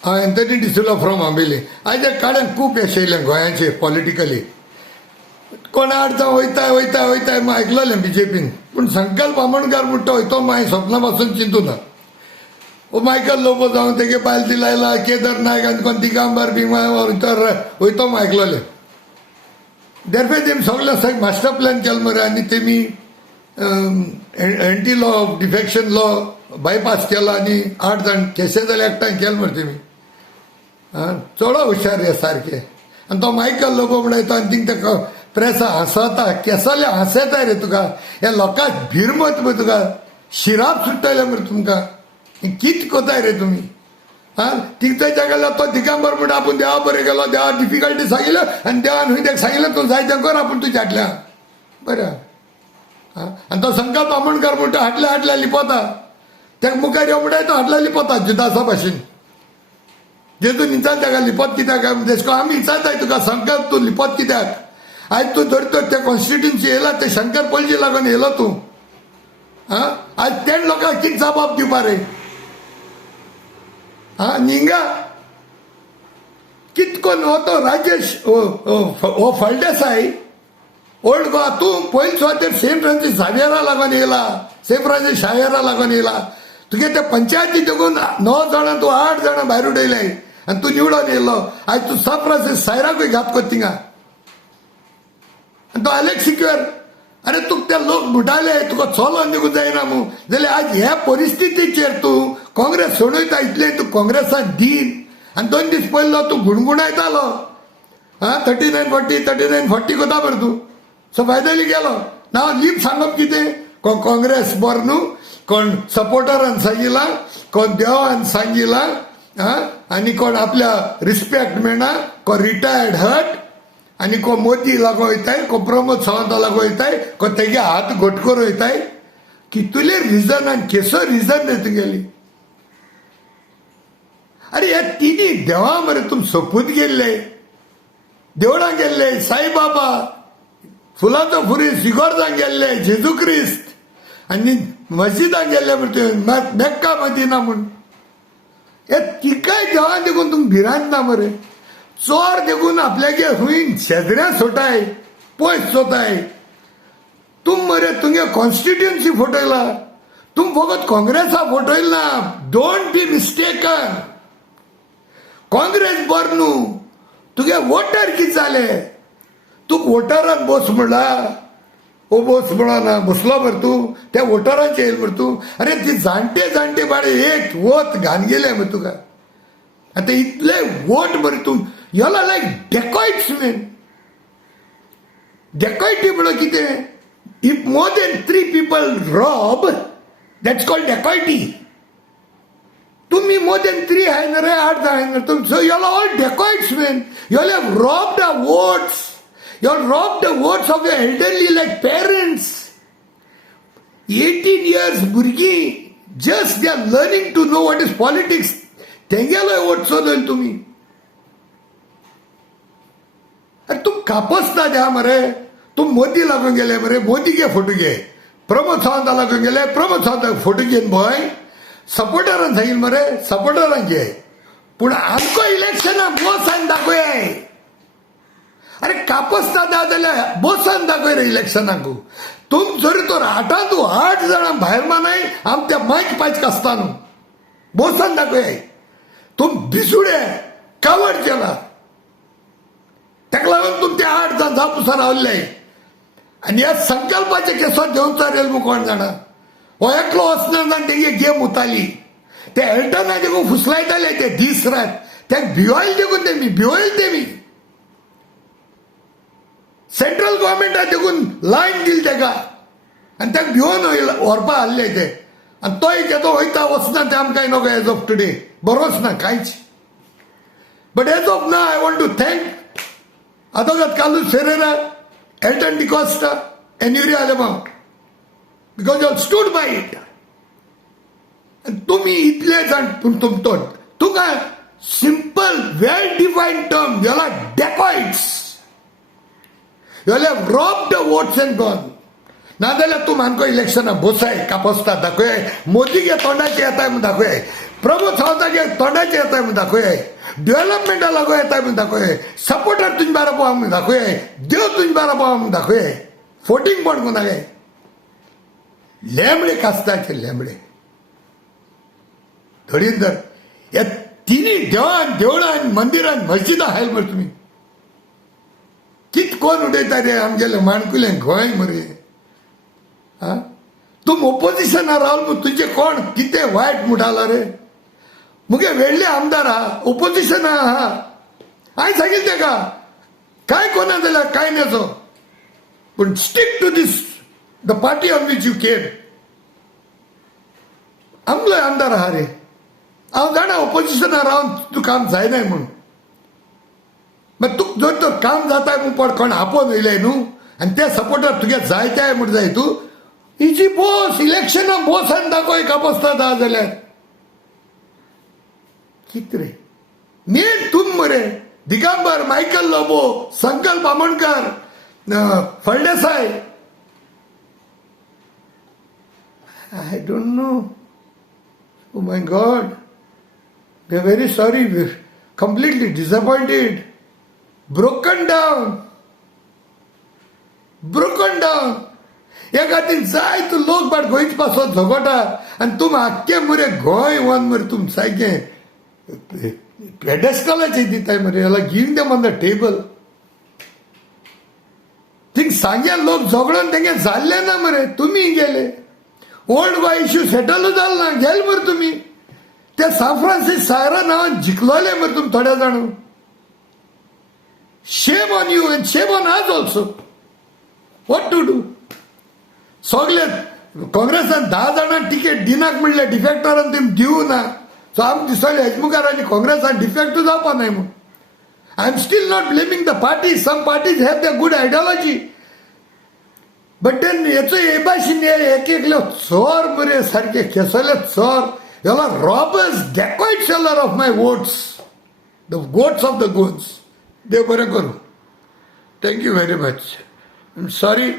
Anthony de Silva from Ambelim आयज काळान खूब यश येयलें गोंयाचे पॉलिटिकली. कोण आडता वयताय वयताय वयताय मग ऐकलेलें बीजेपीन, पूण संकल्प आमोणकार म्हणटा वयतो मागीर स्वप्ना पासून चिंतू ना. मायकल लोबो जावन तेगे पायलती लायला, केदार नायक आनी कोण दिगांबर बिमा वयतो मग ऐकलेलें. देरफे तेमी सगळें मास्टर प्लॅन केलें मरे आनी तेमी anti law defection law bypass केला आनी 8 जाण केसे जाल्यार एकठांय केले मरे तेमी. चड हुशार हे सारके. आनी तो मायकल लोबो म्हणटा आनी थिंग ताका प्रेसा हांसता, केसाले हांसयताय रे तुका, ह्या लोकांक भिरमत पळय तुका, शिराप सुट्टले मरे तुमकां, कित कोताय रे तुमी. तिगताच्या गेल्यार तो दिगांबर म्हणटा आपूण देवा बरें गेलो, देवा डिफिकल्टी सांगिल्ल्यो आनी देवान खंय ताका सांगिल्लें तूं जाय तें कर आपूण तुज्या हाटल्या बरें. आनी तो संकल्प आमोणकार म्हणटा हाटल्या लिपोता, तेका मुखार यो म्हणटा तो हाटल्या लिपोता जुदासा भाशेन. जेजून विचार ताका लिपत कित्याक, देशको आमी विचारताय तुका संकल्प तूं लिपत कित्याक. आयज तूं धरतो ते कॉन्स्टिट्युन्सी येयला ते शंकर पलजी लागून येयलो तूं. आयज तेण लोकांक कितें जबाब दिवपा रे. निंगा कितकोन हो तो राजेश हो फळदेसाय ओल्ड गोवा तूं पयलीं सुवातेर सेंट फ्रांसीस झावियरा लागून येयला, सेंट फ्रांसीस शावेरा लागून येयला. तुगे ते पंचायती देखून 9 जाणां तूं 8 जाणां भायर उडयले आनी तूं निवडून येयलो. आयज तूं सेंट फ्रांसीस सायराकूय घात कर थिंगा. आनी तो आलेख सिक्युअर. अरे तुका ते लोक बुटाले तुका चलो निघून जायना मू जाल्यार आज ह्या परिस्थितीचेर तूं काँग्रेस सोडयता इतलें तूं काँग्रेसाक दीन. आनी 2 दीस पयलो तूं गुणगुणायतालो 39-40 कोता बरें तूं. सो फायदली गेलो. नाव लीप सांगप कितें, कोण काँग्रेस बरो न्हू, कोण सपोर्टरान सांगिला, कोण देवान सांगिला, आनी कोण आपल्या रिस्पेक्ट मेळना, कोण रिटायर्ड हट, आनी कोण मोदी लागो वयताय, कोण प्रमोद सावंता लागो वयताय, कोण तेगे हात घोटकोर वयताय. कितले रिजन आनी केसो रिजन रे तुगेली. अरे ह्या तिनी देवा मरे तुम सोपूत गेल्ले, देवळां गेल्ले, साईबाबा, फुलांचो फुरी सिगोर्जांक गेल्ले, जेजू क्रिस्त आनी मस्जिदांक गेल्ले मरे मेक्का मदिना म्हूण. हे तिकाय देवान देखून तुमकां भिरांत ना मरे. चोर देखून आपल्यागे हुंय शेजऱ्या सोटाय, पयस सोताय. तुम मरे तुगे कॉन्स्टिट्युन्सी फोटयला, तुम फकत काँग्रेसा फोटयला ना. Don't be mistaken. काँग्रेस बर न्हू, तुगे वोटर कितें जाले. तूं वोटरान बोस म्हणला, ओ बोस म्हणना बसलो मरे तूं, त्या वोटरांचे येयल मरे तूं. अरे ती जाणटे बाळे एक वोट घान गेले मरे तुका. आतां इतले वोट मरे तूं योला लायक डेकॉइट्स मेन. डेकॉइटी म्हणून कितें, if more than 3 people rob that's called dacoity. तुम्ही मोर देन 3 हाय ना रे, 8 हाय ना. So you'll all dacoits men. You'll have robbed the votes. You have robbed the votes of your elderly like parents. 18 years भुरगी just they are learning to know what is politics. तेंगेलो vote चोदल तुम्ही. अरे तुम कापसता द्या मरे. तुम मोदी लागून गेले मरे, मोदी गे फोटो घे. प्रमोद सावंता लागून गेले, प्रमोद सावंता फोटो घेन भय. सपोर्टरान सांगिल मरे, सपोर्टरान घे. पूण आमको इलेक्शना बोसान दाखोय. अरे कापसता दा जाल्यार बोसान दाखय रे इलेक्शनाक. तुम जरी तर 8 जाणां भायर मानाय आम त्या मायक पायच कासता न्हू. बोसान दाखय. तुम भिसुडे कावड केला, ताका लागून तुम ते 8 जाण जापुसा रावल्ले. आनी ह्या संकल्पाचे केसो घेवन चारेल मू कोण जाणा. हो एकलो वचना जावन तेगे गेम उताली. ते एल्टना देखून फुसलायताले ते दीस रात. त्याक भिवायल देखून तेमी सेंट्रल गव्हर्मेंटान देखून लायन दिली तेका आनी ताका भिवून व्हरपा हाडले ते. आनी तोय केदो वयता वचना ते आमकां नोको एज ऑफ टुडे बरोच ना कांयच. But as of now I want to thank अदोगत Carlos Ferreira, Alton D'Costa, Yuri Alemao, because you stood by it. तुमी इतले जाण तुका सिंपल वेल डिफायन्ड टर्म योला dacoits. You will have robbed the votes and gone. नाजाल्यार तूं मानको इलेक्शनाक बसय, कापसता दाखय, मोदी गे तोंडाचे येताय म्हूण दाखय. प्रमोद सावंताचे तोंडाचे येताय म्हणून दाखोय, डेव्हलपमेंटा लागू येताय म्हणून दाखोय, सपोर्टर तुझी बारा पोहा म्हणून दाखोय, देव तुझी बारा पोहा म्हणून दाखोय, फोटिंग पण कोणा काय लेंबडे कास्ताचे लेंबडे धडींदर या तिन्ही देवान देवळान मंदिरान मस्जिदा हायल मरे तुम्ही कित कोण उडयता रे आमगेले माणकुले गोंय मरे हा तुम ओपोजिशनार रावल मग तुझे कोण किती वायट मुठाला रे मुगे वेळले आमदार हा ओपोजिशन हा हांवें सांगितलें तेका काय कोणा जाल्यार काय नजो पण stick to this the party on which you came आमलो आमदार आहा रे हांव जाणा ओपोजिशनार रावन तूं काम जायनाय म्हणून मग तू जर तर काम जाताय म्हणून पण कोण आपोवन येयले न्हू आनी ते सपोर्टर तुगे जायते म्हणून जाय तूं हिची बोस इलेक्शना बोसान दाखोय कापसता दा जाल्यार कित रे मेन तुम मरे Digambar Michael Lobo Sankalp Amonkar Phaldesai I don't know oh my God we are very sorry we are completely disappointed broken down ह्या खातीर जाय तूं लोक बाट गोंयच पासत झगोटा आनी तुम आख्खे मरे गोंय वन मरे तुम सारकें पेडेस्टलाचे दिताय मरे याला give them on the table thing सांगे लोक झगडून तेंगे जाल्ले ना मरे तुमी गेले ओल्ड गोवा इश्यू सेटल जाल ना गेल मरे तुमी ते सान फ्रांसीस सायरा नांवान जिखलोले मरे तुमी थोडे जाण shame on you and shame on us also what to do सगळे काँग्रेसान 10 जाणांक टिकेट दिनाक म्हणले डिफेक्टरान तेमी दिवं ना सो आमकां दिसले हेजमुखारांनी काँग्रेसान डिफेक्ट जावपा न्हय म्हूण I am still not blaming the party some parties have the good ideology but then हेचो हे भाशेन एक एकले चोर मरे सारखे केसले चोर याला robbers dacoit seller of my votes the votes of the Goans देव बरें करूं thank you very much I am sorry